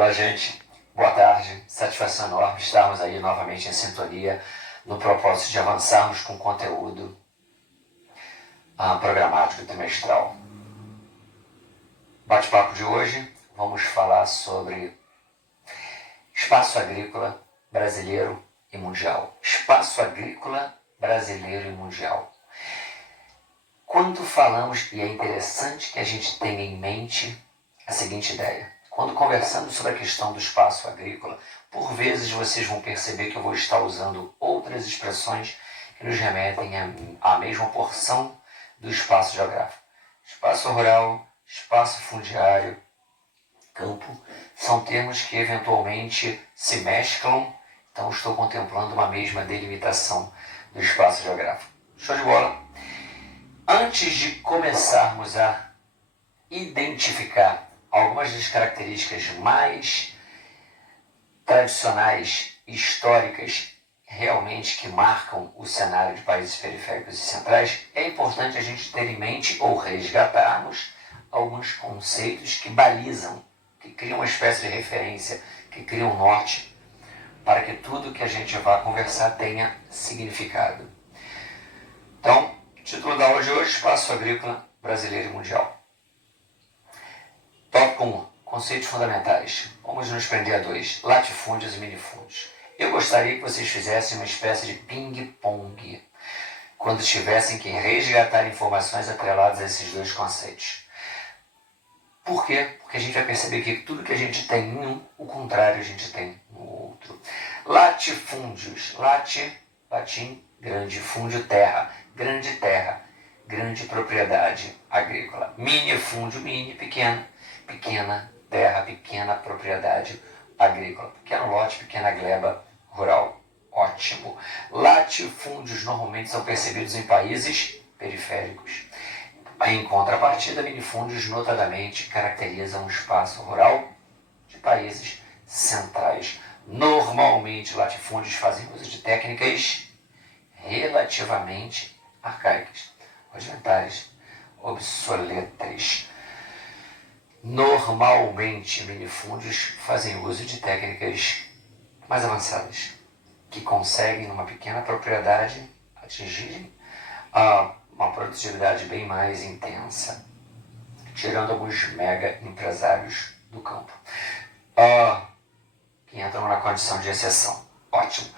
Olá, gente. Boa tarde. Satisfação enorme estarmos aí novamente em sintonia no propósito de avançarmos com o conteúdo programático trimestral. Bate-papo de hoje, vamos falar sobre espaço agrícola brasileiro e mundial. Espaço agrícola brasileiro e mundial. Quando falamos, e é interessante que a gente tenha em mente a seguinte ideia. Quando conversamos sobre a questão do espaço agrícola, por vezes vocês vão perceber que eu vou estar usando outras expressões que nos remetem à mesma porção do espaço geográfico. Espaço rural, espaço fundiário, campo, são termos que eventualmente se mesclam, então estou contemplando uma mesma delimitação do espaço geográfico. Show de bola! Antes de começarmos a identificar algumas das características mais tradicionais, históricas, realmente que marcam o cenário de países periféricos e centrais, é importante a gente ter em mente ou resgatarmos alguns conceitos que balizam, que criam uma espécie de referência, que criam um norte, para que tudo que a gente vai conversar tenha significado. Então, título da aula de hoje, Espaço Agrícola Brasileiro e Mundial. Tópico 1. Conceitos fundamentais. Vamos nos prender a 2. Latifúndios e minifúndios. Eu gostaria que vocês fizessem uma espécie de ping-pong quando tivessem que resgatar informações atreladas a esses dois conceitos. Por quê? Porque a gente vai perceber que tudo que a gente tem em um, o contrário a gente tem no outro. Latifúndios. Latim, grande, fúndio, terra. Grande terra, grande propriedade agrícola. Minifúndio, mini, pequeno. Pequena terra, pequena propriedade agrícola. Pequeno lote, pequena gleba rural. Ótimo. Latifúndios normalmente são percebidos em países periféricos. Em contrapartida, minifúndios notadamente caracterizam o espaço rural de países centrais. Normalmente, latifúndios fazem uso de técnicas relativamente arcaicas, rudimentares, obsoletas. Normalmente, minifúndios fazem uso de técnicas mais avançadas, que conseguem, numa pequena propriedade, atingirem uma produtividade bem mais intensa, tirando alguns mega empresários do campo, que entram na condição de exceção. Ótimo.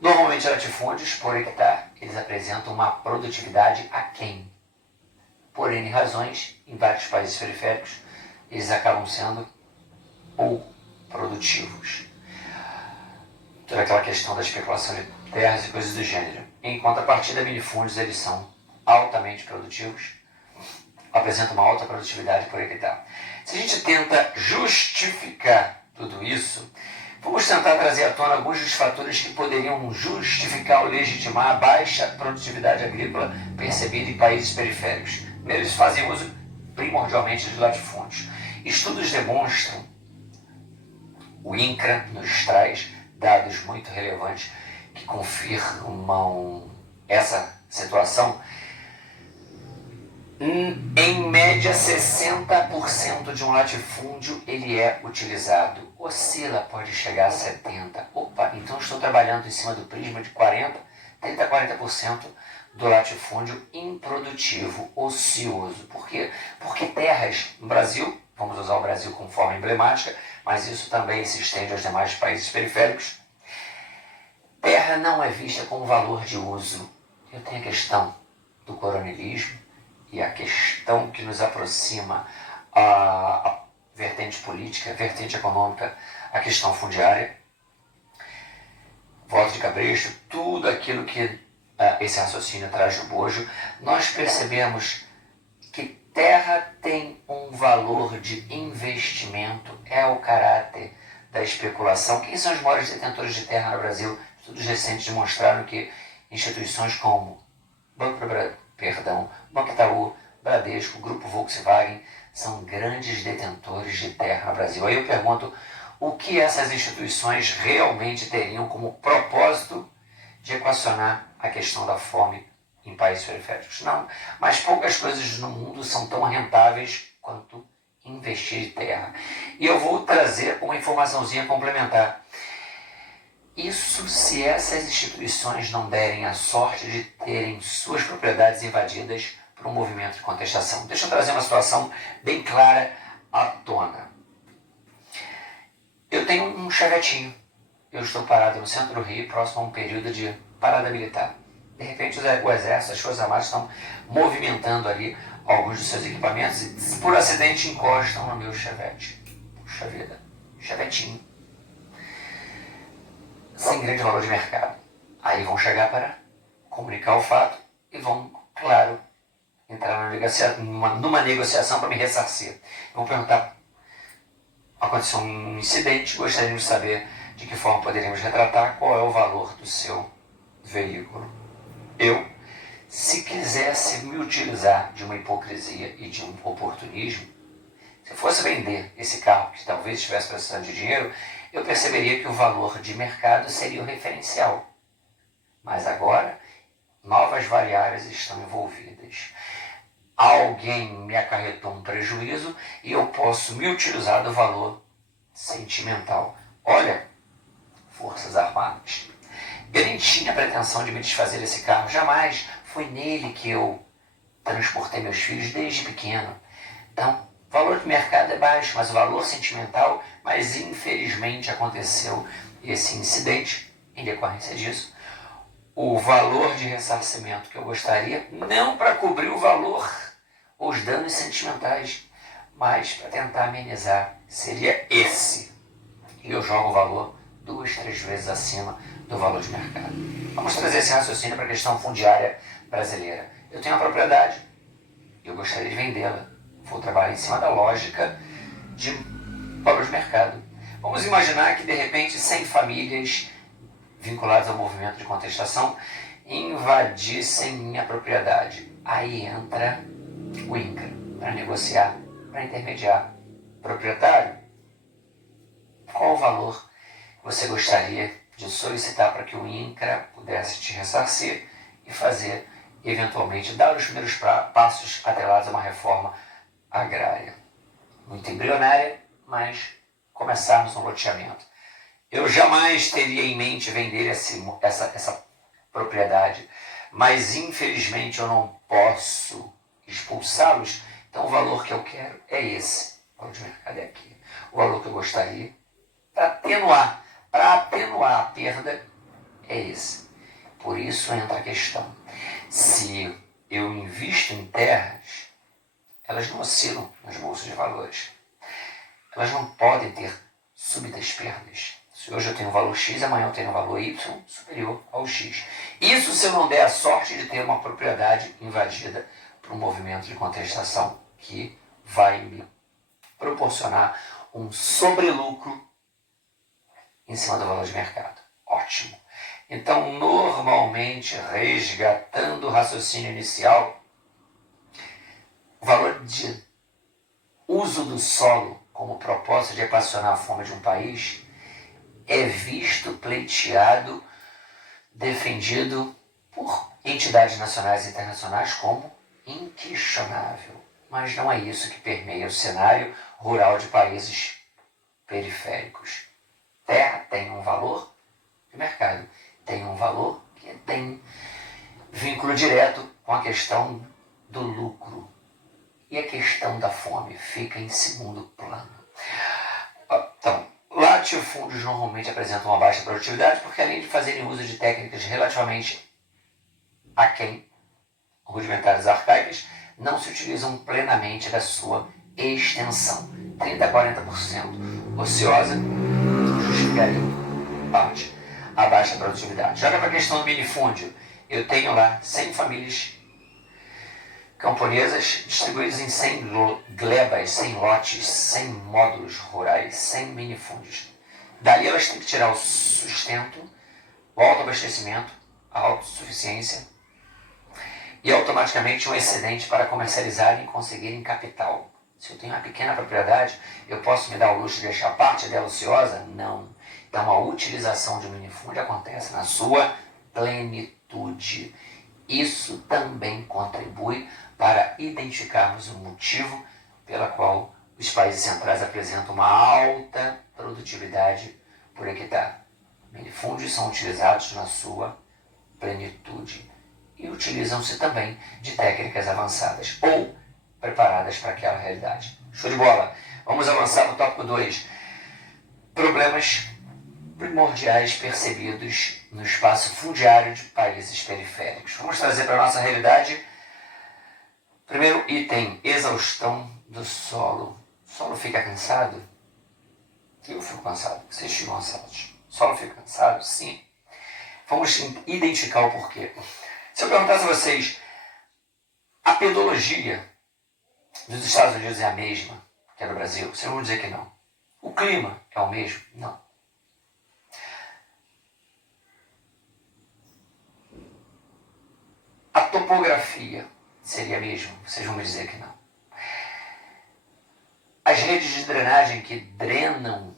Normalmente, latifúndios por hectare, eles apresentam uma produtividade aquém. Por N razões, em vários países periféricos, eles acabam sendo pouco produtivos. Toda aquela questão da especulação de terras e coisas do gênero. Em contrapartida, minifúndios, eles são altamente produtivos, apresentam uma alta produtividade por hectare. Se a gente tenta justificar tudo isso, vamos tentar trazer à tona alguns dos fatores que poderiam justificar ou legitimar a baixa produtividade agrícola percebida em países periféricos. Primeiro, eles fazem uso primordialmente de latifúndios. Estudos demonstram, o INCRA nos traz dados muito relevantes que confirmam essa situação. Em média, 60% de um latifúndio ele é utilizado. Oscila, pode chegar a 70%. Opa, então estou trabalhando em cima do prisma de 30% a 40% do latifúndio improdutivo, ocioso. Por quê? Porque terras no Brasil, vamos usar o Brasil como forma emblemática, mas isso também se estende aos demais países periféricos, terra não é vista como valor de uso. Eu tenho a questão do coronelismo e a questão que nos aproxima a vertente política, a vertente econômica, a questão fundiária, voto de cabresto, tudo aquilo que esse raciocínio traz no bojo. Nós percebemos que terra tem um valor de investimento, é o caráter da especulação. Quem são os maiores detentores de terra no Brasil? Estudos recentes demonstraram que instituições como Banco Itaú, Bradesco, Grupo Volkswagen são grandes detentores de terra no Brasil. Aí eu pergunto, o que essas instituições realmente teriam como propósito de equacionar a questão da fome em países periféricos? Não, mas poucas coisas no mundo são tão rentáveis quanto investir de terra. E eu vou trazer uma informaçãozinha complementar. Isso se essas instituições não derem a sorte de terem suas propriedades invadidas por um movimento de contestação. Deixa eu trazer uma situação bem clara à tona. Eu tenho um chevetinho. Eu estou parado no centro do Rio, próximo a um período de parada militar. De repente, o Exército, as Forças Armadas estão movimentando ali alguns dos seus equipamentos e, por acidente, encostam no meu chevette. Puxa vida, chevetinho. Sem grande valor de mercado. Aí vão chegar para comunicar o fato e vão, claro, entrar numa negociação para me ressarcir. Vão perguntar: aconteceu um incidente, gostaríamos de saber de que forma poderíamos retratar, qual é o valor do seu veículo. Eu, se quisesse me utilizar de uma hipocrisia e de um oportunismo, se fosse vender esse carro que talvez estivesse precisando de dinheiro, eu perceberia que o valor de mercado seria o referencial. Mas agora, novas variáveis estão envolvidas. Alguém me acarretou um prejuízo e eu posso me utilizar do valor sentimental. Olha, Forças Armadas, eu nem tinha pretensão de me desfazer desse carro, jamais. Foi nele que eu transportei meus filhos desde pequeno. Então, o valor de mercado é baixo, mas o valor sentimental, mas infelizmente aconteceu esse incidente. Em decorrência disso, o valor de ressarcimento que eu gostaria, não para cobrir o valor, os danos sentimentais, mas para tentar amenizar, seria esse. E eu jogo o valor 2, 3 vezes acima do valor de mercado. Vamos trazer esse raciocínio para a questão fundiária brasileira. Eu tenho uma propriedade, eu gostaria de vendê-la. Vou trabalhar em cima da lógica de valor de mercado. Vamos imaginar que, de repente, 100 famílias vinculadas ao movimento de contestação invadissem minha propriedade. Aí entra o INCRA para negociar, para intermediar. Proprietário, qual o valor que você gostaria de solicitar para que o INCRA pudesse te ressarcir e fazer, eventualmente, dar os primeiros passos atrelados a uma reforma agrária? Muito embrionária, mas começarmos um loteamento. Eu jamais teria em mente vender essa propriedade, mas infelizmente eu não posso expulsá-los, então o valor que eu quero é esse. O valor de mercado é aqui. O valor que eu gostaria, para atenuar a perda, é esse. Por isso entra a questão. Se eu invisto em terras, elas não oscilam nas bolsas de valores. Elas não podem ter súbitas perdas. Se hoje eu tenho um valor X, amanhã eu tenho um valor Y superior ao X. Isso se eu não der a sorte de ter uma propriedade invadida por um movimento de contestação que vai me proporcionar um sobrelucro em cima do valor de mercado. Ótimo. Então, normalmente, resgatando o raciocínio inicial, o valor de uso do solo como propósito de equacionar a fome de um país é visto, pleiteado, defendido por entidades nacionais e internacionais como inquestionável. Mas não é isso que permeia o cenário rural de países periféricos. Terra tem um valor de mercado, tem um valor que tem vínculo direto com a questão do lucro. E a questão da fome fica em segundo plano. Então, latifúndios normalmente apresentam uma baixa produtividade porque, além de fazerem uso de técnicas relativamente aquém, rudimentares arcaicas, não se utilizam plenamente da sua extensão. 30% a 40% ociosa justificaria parte a baixa produtividade. Joga para a questão do minifúndio. Eu tenho lá 100 famílias camponesas distribuídas em 100 glebas, 100 lotes, 100 módulos rurais, 100 minifúndios. Dali elas têm que tirar o sustento, o autoabastecimento, a autossuficiência e automaticamente um excedente para comercializarem e conseguirem capital. Se eu tenho uma pequena propriedade, eu posso me dar o luxo de deixar parte dela ociosa? Não. Então a utilização de um minifúndio acontece na sua plenitude. Isso também contribui para identificarmos o motivo pela qual Os países centrais apresentam uma alta produtividade por hectare. Minifúndios são utilizados na sua plenitude e utilizam-se também de técnicas avançadas ou preparadas para aquela realidade. Show de bola! Vamos avançar para o tópico 2. Problemas primordiais percebidos no espaço fundiário de países periféricos. Vamos trazer para a nossa realidade. Primeiro item, exaustão do solo. O solo fica cansado? Eu fico cansado. Vocês ficam cansados. O solo fica cansado? Sim. Vamos identificar o porquê. Se eu perguntasse a vocês, a pedologia dos Estados Unidos é a mesma que a do Brasil? Vocês vão dizer que não. O clima é o mesmo? Não. A topografia seria a mesma? Vocês vão me dizer que não. As redes de drenagem que drenam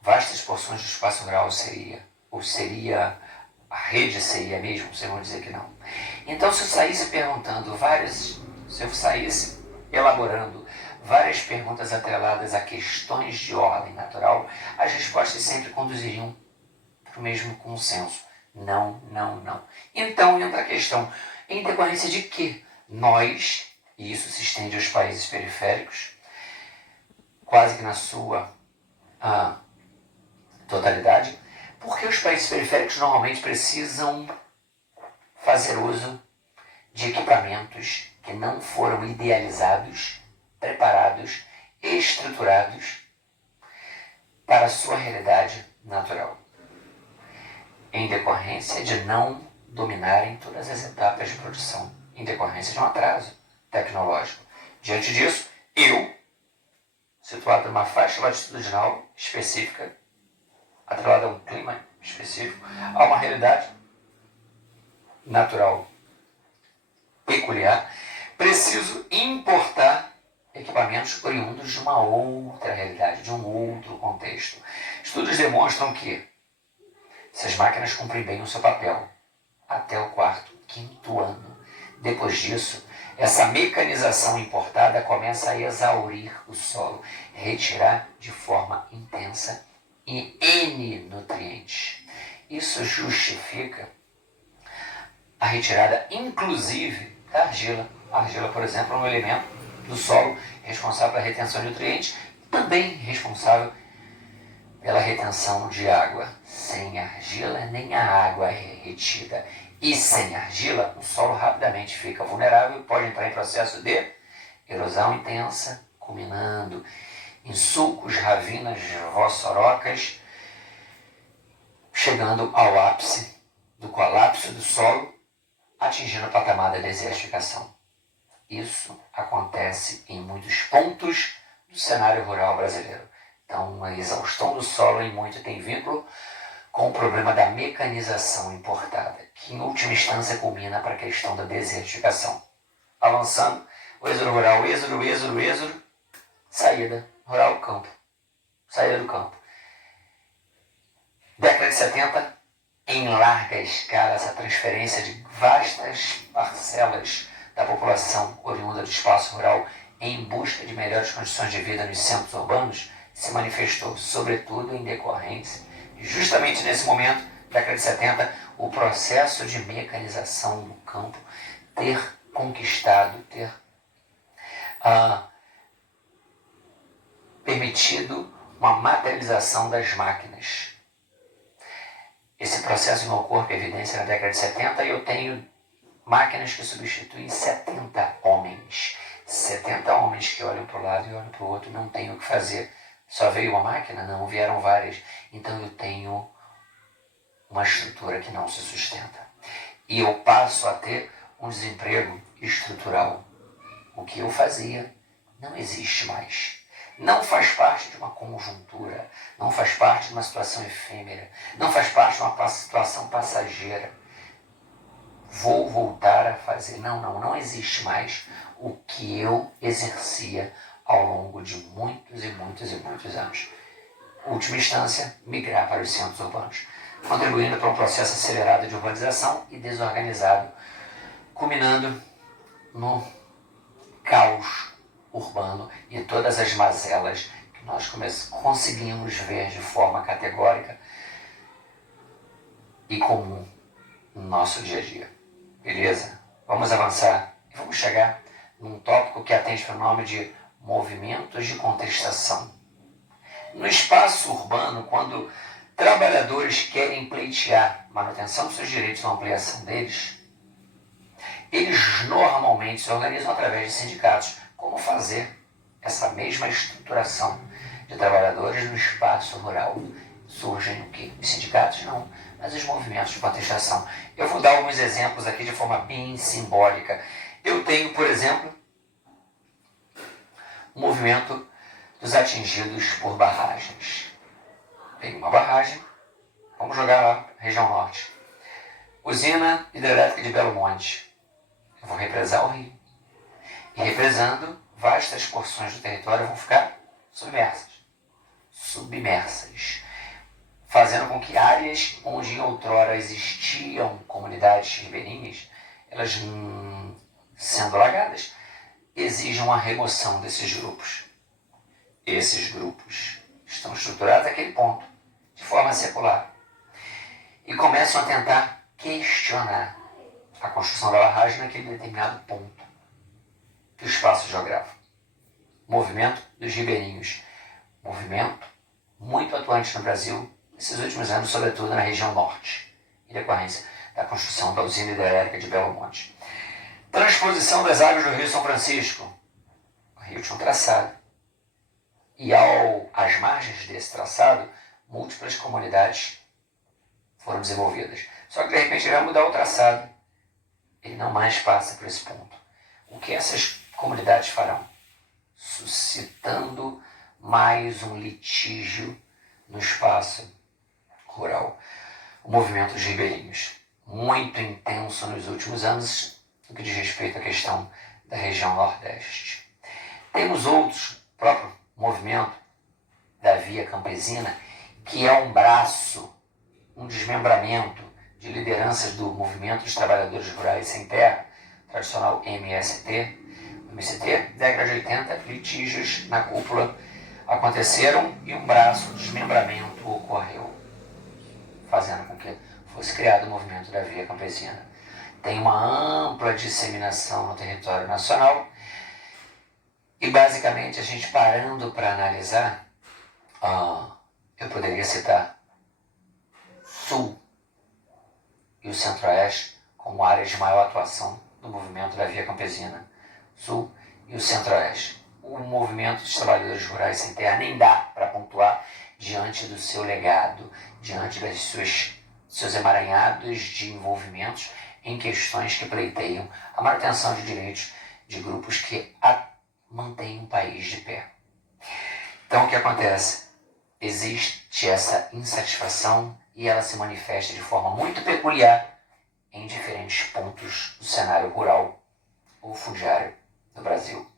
vastas porções do espaço rural a rede seria a mesma? Vocês vão dizer que não. Então, se eu saísse elaborando várias perguntas atreladas a questões de ordem natural, as respostas sempre conduziriam para o mesmo consenso. Não, não, não. Então entra a questão, em decorrência de que nós, e isso se estende aos países periféricos, quase que na sua totalidade, porque os países periféricos normalmente precisam fazer uso de equipamentos que não foram idealizados, preparados, estruturados para a sua realidade natural, em decorrência de não dominarem todas as etapas de produção, em decorrência de um atraso tecnológico. Diante disso, situado numa faixa latitudinal específica, atrelada a um clima específico, a uma realidade natural peculiar, preciso importar equipamentos oriundos de uma outra realidade, de um outro contexto. Estudos demonstram que essas máquinas cumprem bem o seu papel até o quarto, quinto ano. Depois disso, essa mecanização importada começa a exaurir o solo, retirar de forma intensa e N nutrientes. Isso justifica a retirada, inclusive, da argila. A argila, por exemplo, é um elemento do solo responsável pela retenção de nutrientes, também responsável pela retenção de água. Sem argila, nem a água é retida. E sem argila, o solo rapidamente fica vulnerável e pode entrar em processo de erosão intensa, culminando em sulcos, ravinas, vossorocas, chegando ao ápice do colapso do solo, atingindo o patamar da desertificação. Isso acontece em muitos pontos do cenário rural brasileiro. Então, a exaustão do solo em muito tem vínculo com o problema da mecanização importada, que em última instância culmina para a questão da desertificação. Avançando, o êxodo rural, êxodo, saída rural, campo. Saída do campo. Década de 70, em larga escala, essa transferência de vastas parcelas da população oriunda do espaço rural em busca de melhores condições de vida nos centros urbanos se manifestou, sobretudo, em decorrência, justamente nesse momento, década de 70, o processo de mecanização no campo ter conquistado, ter permitido uma materialização das máquinas. Esse processo no meu corpo é evidência na década de 70 e eu tenho máquinas que substituem 70 homens. 70 homens que olham para o lado e olham para o outro, não tem o que fazer. Só veio uma máquina? Não, vieram várias. Então eu tenho uma estrutura que não se sustenta. E eu passo a ter um desemprego estrutural. O que eu fazia não existe mais. Não faz parte de uma conjuntura, não faz parte de uma situação efêmera, não faz parte de uma situação passageira. Vou voltar a fazer. Não existe mais o que eu exercia ao longo de muitos e muitos e muitos anos. Última instância, migrar para os centros urbanos, contribuindo para um processo acelerado de urbanização e desorganizado, culminando no caos urbano e todas as mazelas que nós conseguimos ver de forma categórica e comum no nosso dia a dia. Beleza? Vamos avançar e vamos chegar num tópico que atende para o nome de movimentos de contestação. No espaço urbano, quando trabalhadores querem pleitear manutenção dos seus direitos ou ampliação deles, eles normalmente se organizam através de sindicatos. Como fazer essa mesma estruturação de trabalhadores no espaço rural? Surgem o quê? Os sindicatos não, mas os movimentos de contestação. Eu vou dar alguns exemplos aqui de forma bem simbólica. Eu tenho, por exemplo, o movimento dos atingidos por barragens. Tem uma barragem, vamos jogar lá, região norte. Usina hidrelétrica de Belo Monte. Eu vou represar o rio. E represando, vastas porções do território vão ficar submersas, fazendo com que áreas onde outrora existiam comunidades ribeirinhas, elas, sendo alagadas, exijam a remoção desses grupos. Esses grupos estão estruturados naquele ponto, de forma secular, e começam a tentar questionar a construção da barragem naquele determinado ponto do espaço geográfico. Movimento dos ribeirinhos. Movimento muito atuante no Brasil, nesses últimos anos, sobretudo na região norte, em decorrência da construção da usina hidrelétrica de Belo Monte. Transposição das águas do Rio São Francisco. O rio tinha um traçado. E às margens desse traçado, múltiplas comunidades foram desenvolvidas. Só que de repente ele vai mudar o traçado. Ele não mais passa por esse ponto. O que essas comunidades farão? Suscitando mais um litígio no espaço rural. O movimento dos ribeirinhos, muito intenso nos últimos anos, no que diz respeito à questão da região Nordeste. Temos outros, o próprio movimento da Via Campesina, que é um braço, um desmembramento de lideranças do Movimento dos Trabalhadores Rurais Sem Terra, tradicional MST. O MST, década de 80, litígios na cúpula aconteceram e um braço de desmembramento ocorreu, fazendo com que fosse criado o movimento da Via Campesina. Tem uma ampla disseminação no território nacional e, basicamente, a gente parando para analisar, eu poderia citar Sul e o Centro-Oeste como áreas de maior atuação do movimento da Via Campesina. Sul e o Centro-Oeste. O movimento dos trabalhadores rurais sem terra nem dá para pontuar diante do seu legado, diante das seus emaranhados de envolvimentos em questões que pleiteiam a manutenção de direitos de grupos que mantêm o país de pé. Então, o que acontece? Existe essa insatisfação e ela se manifesta de forma muito peculiar em diferentes pontos do cenário rural ou fundiário do Brasil.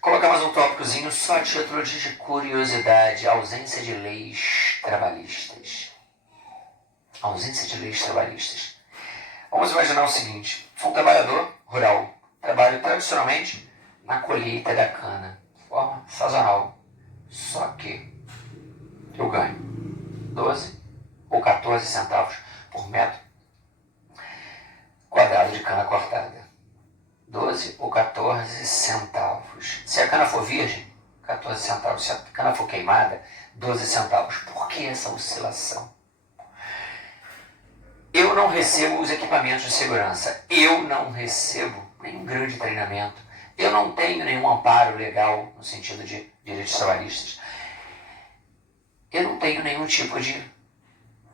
Colocamos um tópicozinho só a título de curiosidade: ausência de leis trabalhistas. Ausência de leis trabalhistas. Vamos imaginar o seguinte: sou um trabalhador rural, trabalho tradicionalmente na colheita da cana, de forma sazonal. Só que eu ganho 12 ou 14 centavos por metro quadrado de cana cortada. 12 ou 14 centavos. Se a cana for virgem, 14 centavos. Se a cana for queimada, 12 centavos. Por que essa oscilação? Eu não recebo os equipamentos de segurança. Eu não recebo nenhum grande treinamento. Eu não tenho nenhum amparo legal no sentido de direitos trabalhistas. Eu não tenho nenhum tipo de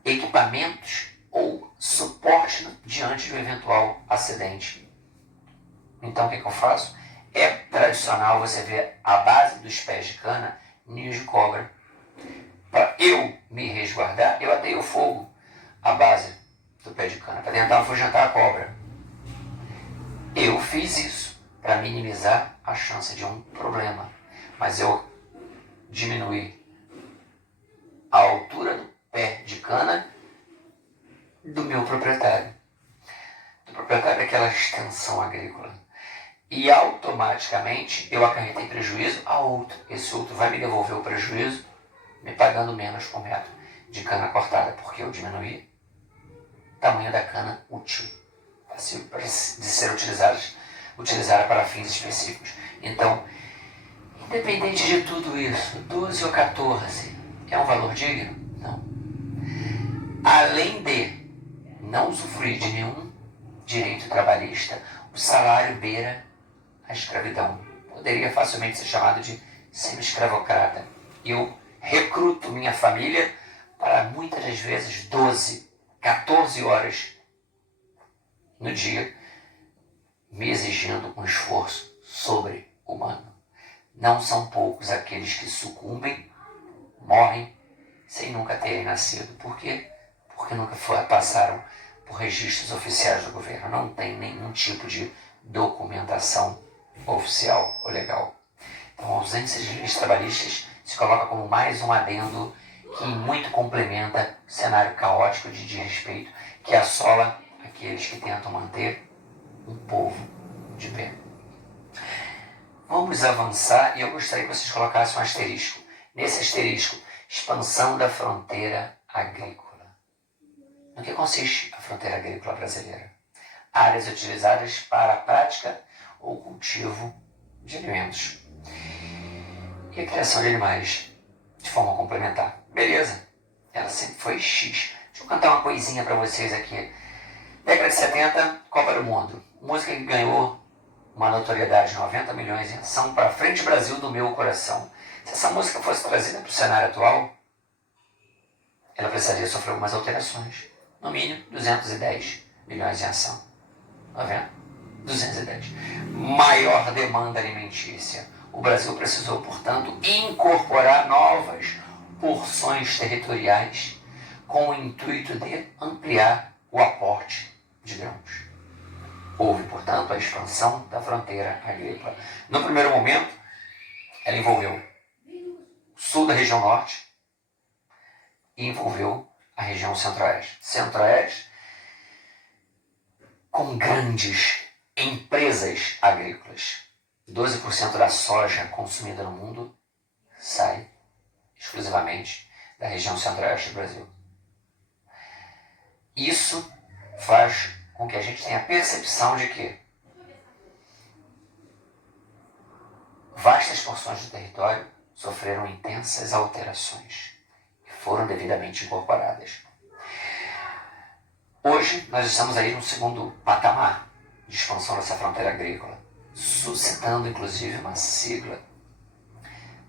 equipamentos ou suporte diante de um eventual acidente. Então, o que eu faço? É tradicional você ver a base dos pés de cana, ninhos de cobra. Para eu me resguardar, eu ateio fogo à base do pé de cana, para tentar afugentar a cobra. Eu fiz isso para minimizar a chance de um problema, mas eu diminuí a altura do pé de cana do meu proprietário. Do proprietário daquela extensão agrícola. e automaticamente eu acarretei prejuízo a outro. Esse outro vai me devolver o prejuízo me pagando menos por metro de cana cortada, porque eu diminuí o tamanho da cana útil, de ser utilizada para fins específicos. Então, independente de tudo isso, 12 ou 14 é um valor digno? Não. Além de não usufruir de nenhum direito trabalhista, o salário beira a escravidão. Poderia facilmente ser chamado de semi-escravocrata. Eu recruto minha família para muitas das vezes 12, 14 horas no dia, me exigindo um esforço sobre-humano. Não são poucos aqueles que sucumbem, morrem, sem nunca terem nascido. Por quê? Porque nunca passaram por registros oficiais do governo. Não tem nenhum tipo de documentação oficial ou legal. Então, a ausência de leis trabalhistas se coloca como mais um adendo que muito complementa o cenário caótico de desrespeito que assola aqueles que tentam manter um povo de pé. Vamos avançar e eu gostaria que vocês colocassem um asterisco. Nesse asterisco, expansão da fronteira agrícola. No que consiste a fronteira agrícola brasileira? Áreas utilizadas para a prática ou cultivo de alimentos e a criação de animais de forma complementar. Beleza, ela sempre foi X. Deixa eu cantar uma coisinha para vocês aqui. Década de 70, Copa do Mundo. Música que ganhou uma notoriedade, 90 milhões em ação, para frente Brasil do meu coração. Se essa música fosse trazida para o cenário atual, ela precisaria sofrer algumas alterações. No mínimo, 210 milhões em ação. Tá vendo? 210. Maior demanda alimentícia. O Brasil precisou, portanto, incorporar novas porções territoriais com o intuito de ampliar o aporte de grãos. Houve, portanto, a expansão da fronteira agrícola. No primeiro momento, ela envolveu o sul da região norte e envolveu a região centro-oeste. Centro-oeste com grandes empresas agrícolas. 12% da soja consumida no mundo sai exclusivamente da região centro-oeste do Brasil. Isso faz com que a gente tenha a percepção de que vastas porções do território sofreram intensas alterações e foram devidamente incorporadas. Hoje, nós estamos aí no segundo patamar de expansão dessa fronteira agrícola, suscitando, inclusive, uma sigla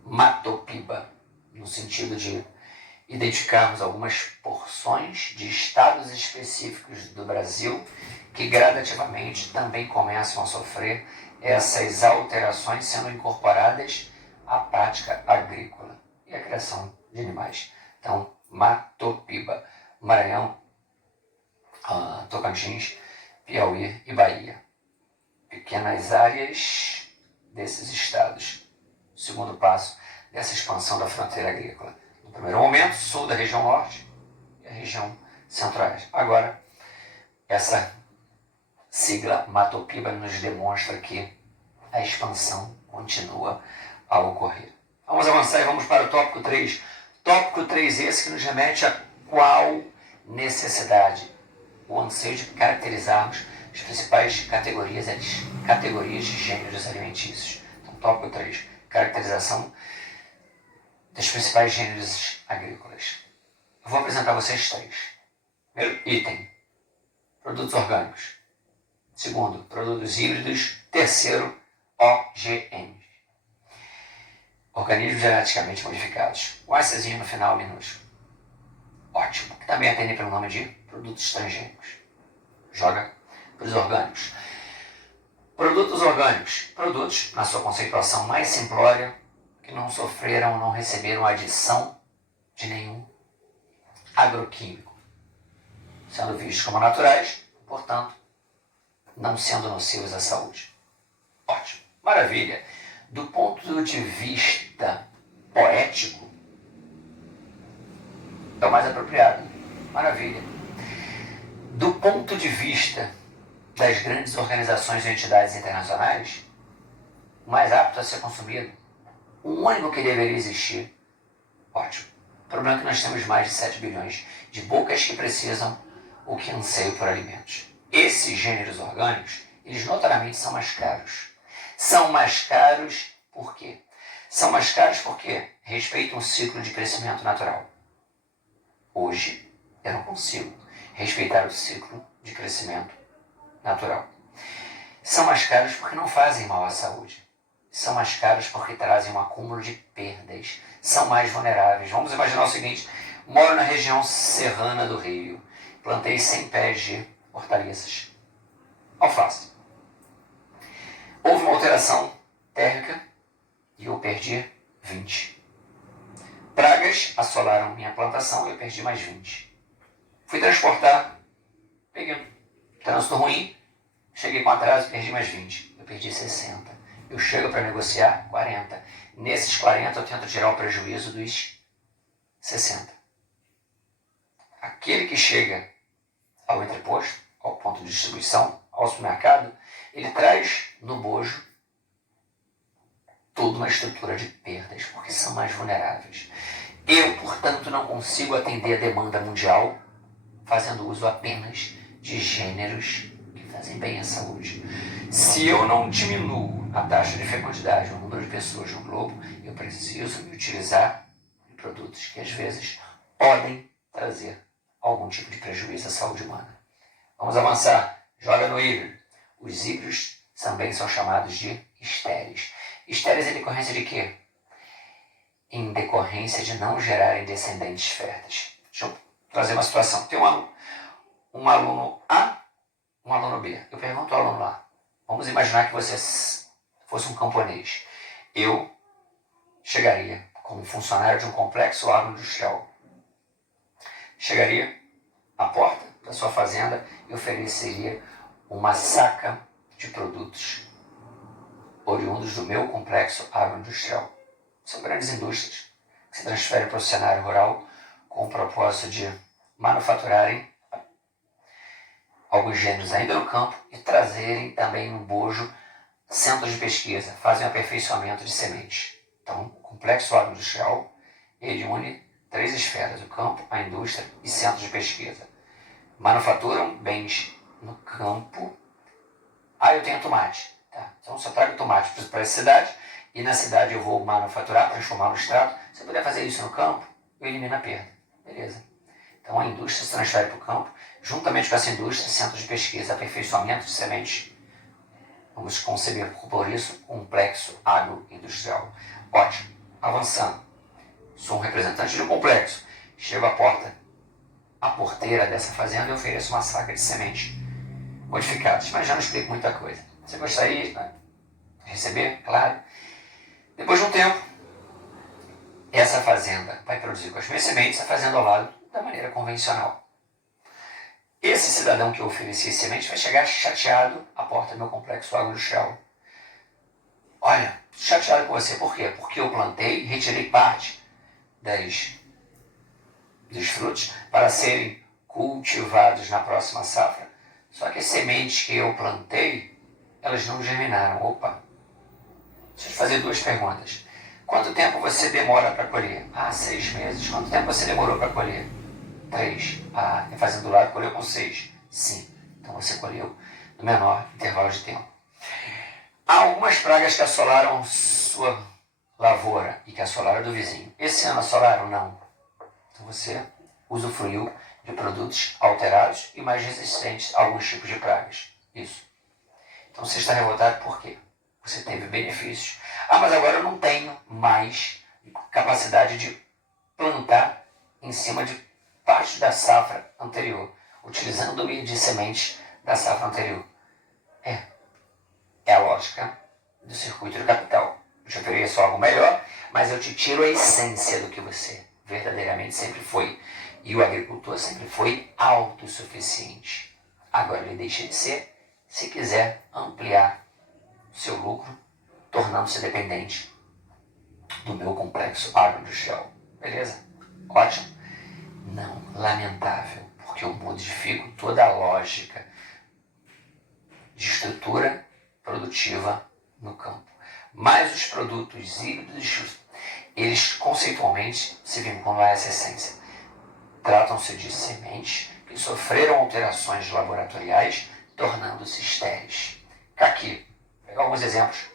Matopiba, no sentido de identificarmos algumas porções de estados específicos do Brasil que gradativamente também começam a sofrer essas alterações, sendo incorporadas à prática agrícola e à criação de animais. Então, Matopiba, Maranhão, Tocantins, Piauí e Bahia. Pequenas áreas desses estados. Segundo passo dessa expansão da fronteira agrícola. No primeiro momento, sul da região norte e a região centro-oeste. Agora, essa sigla Matopiba nos demonstra que a expansão continua a ocorrer. Vamos avançar e vamos para o tópico 3. Tópico 3 esse que nos remete a qual necessidade? O anseio de caracterizarmos as principais categorias de gêneros alimentícios. Então, tópico 3. Caracterização dos principais gêneros agrícolas. Eu vou apresentar a vocês 3. Primeiro item, produtos orgânicos. Segundo, produtos híbridos. Terceiro, OGM. Organismos geneticamente modificados. O Szinho no final minúsculo. Ótimo. Que também atende pelo nome de produtos transgênicos. Joga para os orgânicos. Produtos orgânicos. Produtos, na sua conceituação mais simplória, que não sofreram ou não receberam adição de nenhum agroquímico, sendo vistos como naturais, portanto, não sendo nocivos à saúde. Ótimo, maravilha. Do ponto de vista poético, é o mais apropriado. Maravilha. Do ponto de vista das grandes organizações e entidades internacionais, o mais apto a ser consumido, o único que deveria existir, ótimo. O problema é que nós temos mais de 7 bilhões de bocas que precisam ou que anseiam por alimentos. Esses gêneros orgânicos, eles notariamente são mais caros. São mais caros por quê? São mais caros porque respeitam o ciclo de crescimento natural. Hoje, eu não consigo respeitar o ciclo de crescimento natural. São mais caros porque não fazem mal à saúde. São mais caros porque trazem um acúmulo de perdas. São mais vulneráveis. Vamos imaginar o seguinte: moro na região serrana do Rio. Plantei 100 pés de hortaliças. Alface. Houve uma alteração térmica e eu perdi 20. Pragas assolaram minha plantação e eu perdi mais 20. Fui transportar, peguei um trânsito ruim, cheguei com atraso e perdi mais 20. Eu perdi 60. Eu chego para negociar 40. Nesses 40 eu tento tirar o prejuízo dos 60. Aquele que chega ao entreposto, ao ponto de distribuição, ao supermercado, ele traz no bojo toda uma estrutura de perdas, porque são mais vulneráveis. Eu, portanto, não consigo atender a demanda mundial fazendo uso apenas de gêneros que fazem bem à saúde. Se eu não diminuo a taxa de fecundidade, o número de pessoas no globo, eu preciso me utilizar de produtos que às vezes podem trazer algum tipo de prejuízo à saúde humana. Vamos avançar. Joga no híbrido. Os híbridos também são chamados de estéreis. Estéreis em decorrência de quê? Em decorrência de não gerarem descendentes férteis. Deixa eu trazer uma situação. Tem um aluno A, um aluno B. Eu pergunto ao aluno A. Vamos imaginar que você fosse um camponês. Eu chegaria como funcionário de um complexo agroindustrial. Chegaria à porta da sua fazenda e ofereceria uma saca de produtos oriundos do meu complexo agroindustrial. São grandes indústrias que se transferem para o cenário rural com o propósito de manufaturarem alguns gêneros ainda no campo e trazerem também no bojo centros de pesquisa, fazem aperfeiçoamento de sementes. Então, o complexo agroindustrial, ele une 3 esferas: o campo, a indústria e centros de pesquisa. Manufaturam bens no campo. Eu tenho tomate. Tá? Então, se eu trago tomate para essa cidade, e na cidade eu vou manufaturar, transformar no extrato, se eu puder fazer isso no campo, eu elimino a perda. Beleza. Então, a indústria se transfere para o campo, juntamente com essa indústria, centros de pesquisa, aperfeiçoamento de sementes. Vamos conceber, por isso, complexo agroindustrial. Ótimo. Avançando. Sou um representante de um complexo. Chego à porta, a porteira dessa fazenda, e ofereço uma saca de sementes modificadas. Mas já não explico muita coisa. Você gostaria de receber? Claro. Depois de um tempo, essa fazenda vai produzir com as minhas sementes a fazenda ao lado da maneira convencional. Esse cidadão que eu ofereci semente vai chegar chateado à porta do meu complexo agroindustrial. Olha, chateado com você, por quê? Porque eu plantei e retirei parte dos frutos para serem cultivados na próxima safra. Só que as sementes que eu plantei, elas não germinaram. Opa! Deixa eu te fazer 2 perguntas. Quanto tempo você demora para colher? 6 meses. Quanto tempo você demorou para colher? 3. A fazenda do lado colheu com 6. Sim. Então você colheu no menor intervalo de tempo. Há algumas pragas que assolaram sua lavoura e que assolaram do vizinho. Esse ano assolaram? Não. Então você usufruiu de produtos alterados e mais resistentes a alguns tipos de pragas. Isso. Então você está revoltado por quê? Você teve benefícios. Mas agora eu não tenho mais capacidade de plantar em cima de parte da safra anterior, utilizando-me de sementes da safra anterior. É a lógica do circuito do capital. Eu te ofereço algo melhor, mas eu te tiro a essência do que você verdadeiramente sempre foi. E o agricultor sempre foi autossuficiente. Agora ele deixa de ser se quiser ampliar seu lucro, tornando-se dependente do meu complexo agroindustrial. Beleza? Ótimo? Não, lamentável, porque eu modifico toda a lógica de estrutura produtiva no campo. Mas os produtos híbridos, eles conceitualmente se vinculam a essa essência. Tratam-se de sementes que sofreram alterações laboratoriais, tornando-se estéreis. Caqui. Vou pegar alguns exemplos.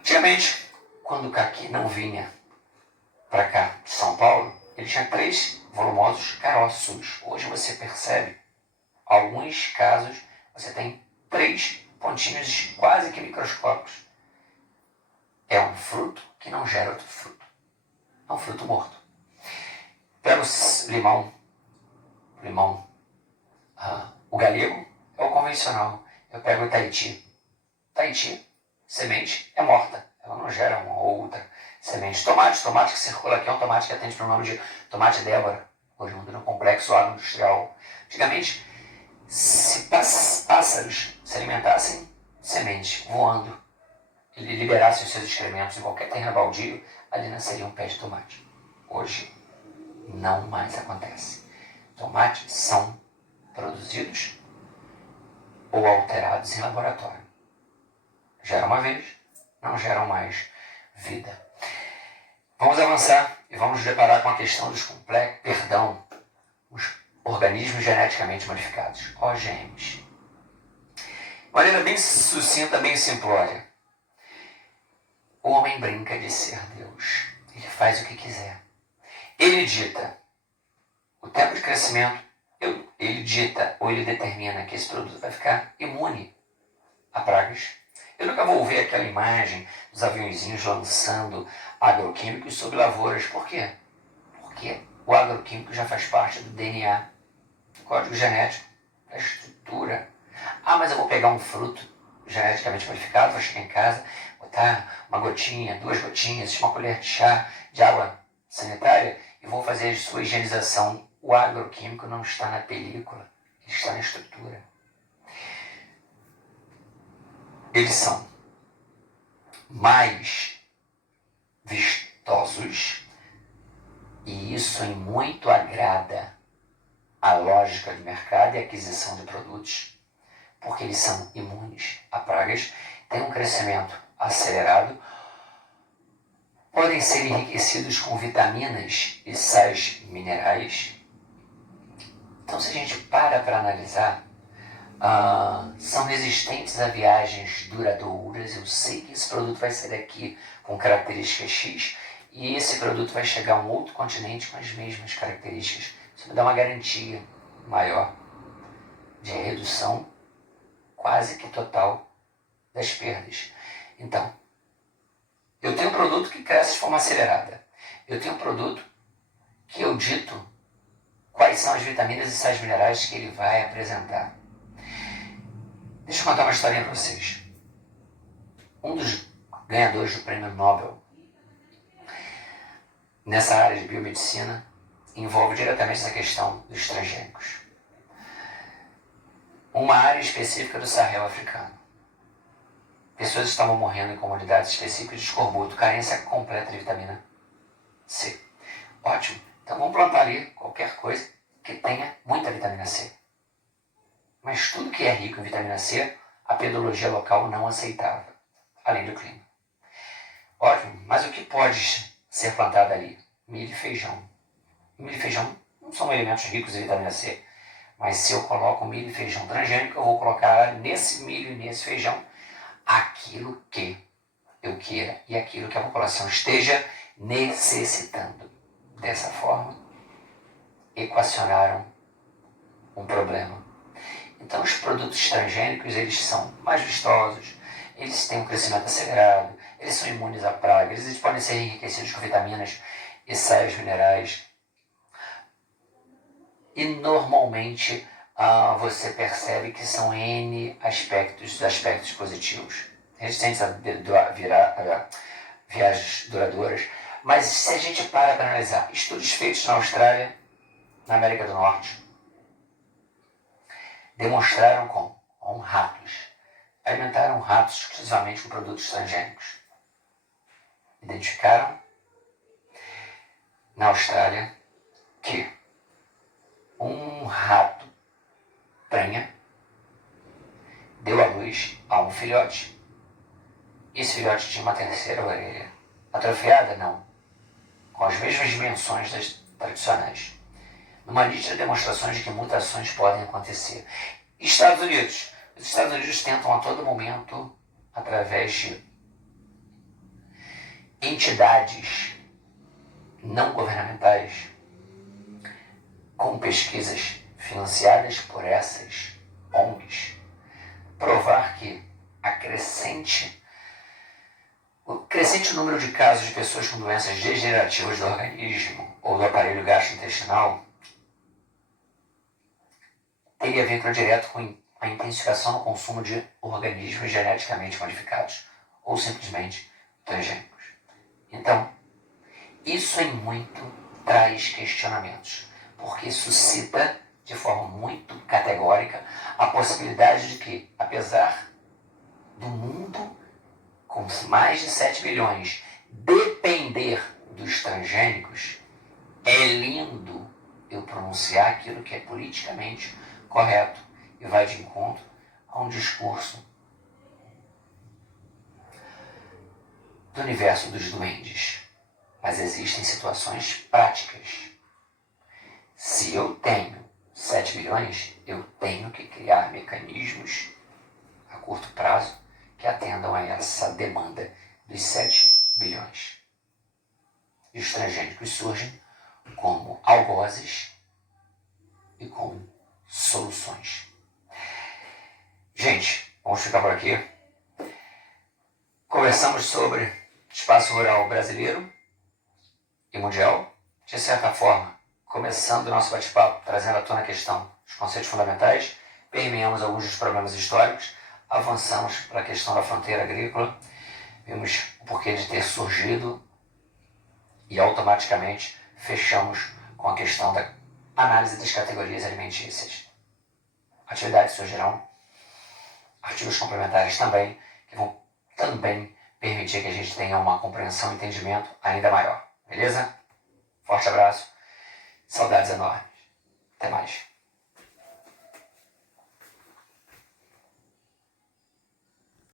Antigamente, quando o caqui não vinha para cá de São Paulo, ele tinha 3 volumosos caroços. Hoje você percebe, alguns casos, você tem 3 pontinhos quase que microscópicos. É um fruto que não gera outro fruto. É um fruto morto. Pega o limão, o galego é o convencional. Eu pego o Tahiti. Tahiti, semente, é morta. Ela não gera uma outra semente. Tomate que circula aqui é um tomate que atende para o nome de tomate Débora, oriundo no complexo agroindustrial. Antigamente, se pássaros se alimentassem de semente, voando, e liberassem os seus excrementos em qualquer terreno baldio, ali nasceria um pé de tomate. Hoje, não mais acontece. Tomates são produzidos ou alterados em laboratório. Geram uma vez, não geram mais vida. Vamos avançar e vamos nos deparar com a questão dos os organismos geneticamente modificados, OGMs. De maneira bem sucinta, bem simplória. O homem brinca de ser Deus. Ele faz o que quiser. Ele dita o tempo de crescimento, ele dita ou ele determina que esse produto vai ficar imune a pragas. Eu nunca vou ver aquela imagem dos aviãozinhos lançando agroquímicos sobre lavouras. Por quê? Porque o agroquímico já faz parte do DNA, do código genético, da estrutura. Mas eu vou pegar um fruto geneticamente modificado, vou chegar em casa, botar uma gotinha, 2 gotinhas, uma colher de chá de água sanitária e vou fazer a sua higienização. O agroquímico não está na película, ele está na estrutura. Eles são mais vistosos e isso em muito agrada a lógica de mercado e aquisição de produtos, porque eles são imunes a pragas, têm um crescimento acelerado, podem ser enriquecidos com vitaminas e sais minerais. Então, se a gente para analisar, são resistentes a viagens duradouras. Eu sei que esse produto vai sair daqui com características X e esse produto vai chegar a um outro continente com as mesmas características. Isso me dá uma garantia maior de redução quase que total das perdas. Então, eu tenho um produto que cresce de forma acelerada. Eu tenho um produto que eu dito quais são as vitaminas e sais minerais que ele vai apresentar. Deixa eu contar uma historinha para vocês. Um dos ganhadores do prêmio Nobel nessa área de biomedicina envolve diretamente essa questão dos transgênicos. Uma área específica do Sahel africano. Pessoas estavam morrendo em comunidades específicas de escorbuto, carência completa de vitamina C. Ótimo. Então vamos plantar ali qualquer coisa que tenha muita vitamina C. Mas tudo que é rico em vitamina C, a pedologia local não aceitava, além do clima. Ótimo, mas o que pode ser plantado ali? Milho e feijão. Milho e feijão não são alimentos ricos em vitamina C, mas se eu coloco milho e feijão transgênico, eu vou colocar nesse milho e nesse feijão aquilo que eu queira e aquilo que a população esteja necessitando. Dessa forma, equacionaram um problema. Então, os produtos transgênicos, eles são mais vistosos, eles têm um crescimento acelerado, eles são imunes a pragas, eles podem ser enriquecidos com vitaminas e sais minerais. E, normalmente, você percebe que são N aspectos positivos. Resistentes a viagens duradouras. Mas, se a gente para analisar estudos feitos na Austrália, na América do Norte, demonstraram com ratos. Alimentaram ratos exclusivamente com produtos transgênicos. Identificaram na Austrália que um rato prenha deu à luz a um filhote. E esse filhote tinha uma terceira orelha. Atrofiada, não. Com as mesmas dimensões das tradicionais. Numa nítida demonstração de que mutações podem acontecer. Estados Unidos. Os Estados Unidos tentam a todo momento, através de entidades não governamentais, com pesquisas financiadas por essas ONGs, provar que o crescente número de casos de pessoas com doenças degenerativas do organismo ou do aparelho gastrointestinal teria vínculo direto com a intensificação no consumo de organismos geneticamente modificados ou simplesmente transgênicos. Então, isso em muito traz questionamentos, porque suscita de forma muito categórica a possibilidade de que, apesar do mundo com mais de 7 bilhões depender dos transgênicos, é lindo eu pronunciar aquilo que é politicamente correto e vai de encontro a um discurso do universo dos duendes. Mas existem situações práticas. Se eu tenho 7 bilhões, eu tenho que criar mecanismos a curto prazo que atendam a essa demanda dos 7 bilhões. E os transgênicos surgem como algozes e como soluções. Gente, vamos ficar por aqui. Conversamos sobre espaço rural brasileiro e mundial. De certa forma, começando o nosso bate-papo, trazendo à tona a questão dos conceitos fundamentais, permeamos alguns dos problemas históricos, avançamos para a questão da fronteira agrícola, vimos o porquê de ter surgido e automaticamente fechamos com a questão da análise das categorias alimentícias. Atividades surgirão, artigos complementares também, que vão também permitir que a gente tenha uma compreensão e entendimento ainda maior. Beleza? Forte abraço, saudades enormes. Até mais.